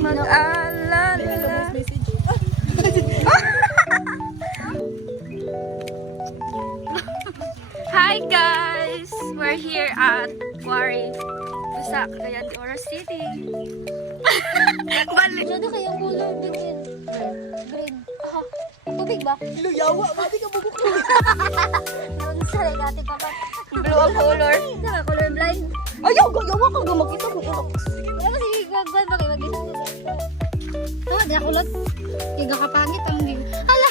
mag-alala. Hi guys! We're here at Quarry, Busak, Cagayan de Oro City. Balik! Ano kayang color din? Green. Aha. Tubig ba? Luyawa, mati ka bugok ko. Yung saray dati pa ba? Blue ang color. Saka color blind. Ayaw, gagawa ka gamakita kung ilok. Ano sige, gagawin ba kayo mag-isang oh, di ako lang. Kiga kapangit ang hindi. Hala!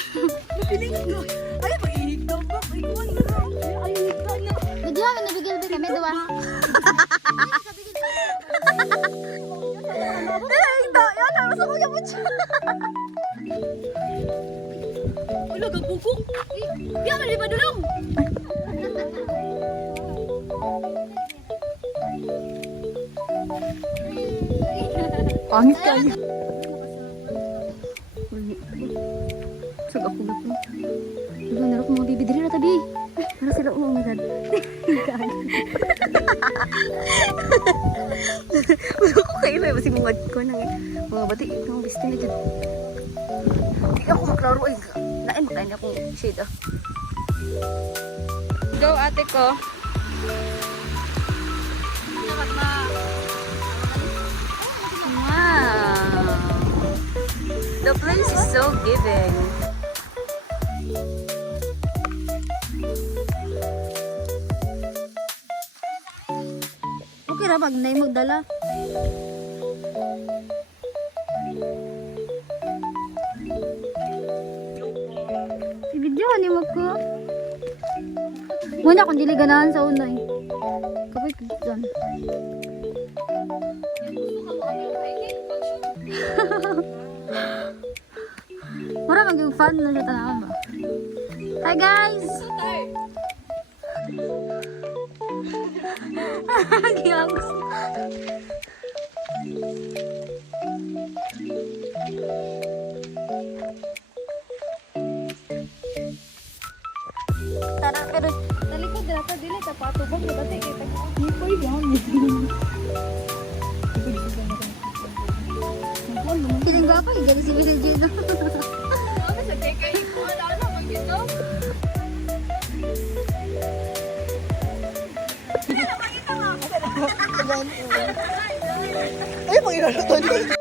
Napilingan ko. Ay, mainit daw ba? Ikaw na lang. Ay, ikaw na. Medyo kami nabigil ba kami, duwa? Ay, yan na. Masa ko yung mutya. Wala, gagugong. Biya ka liba dulong. Pangit ka niya. Sag ako na po. Diba, naroon ko mga bibi diri na tabi. Para sila, oh my God. Wala ko kayo na. Kasi mga ko nang mga bati. Mga besti na dyan. Hindi ako maklaro. Ay, nain mo kayo akong shade ah. Go ate ko. Wow. The place is so giving. Okay ra, pag na yung magdala. I-video ni mo ko. Muna kung dili ganahan sa unay. Kapag dyan. Mura mag yung fun na siya tanawan ba? Hi guys! Giyagos. Tara, pero talikod na ka dili sa patubog na dati kay tag. Hindi ko yan. Kiling ba ako? Gani si Billy Gino. Ay, mga ilalo to.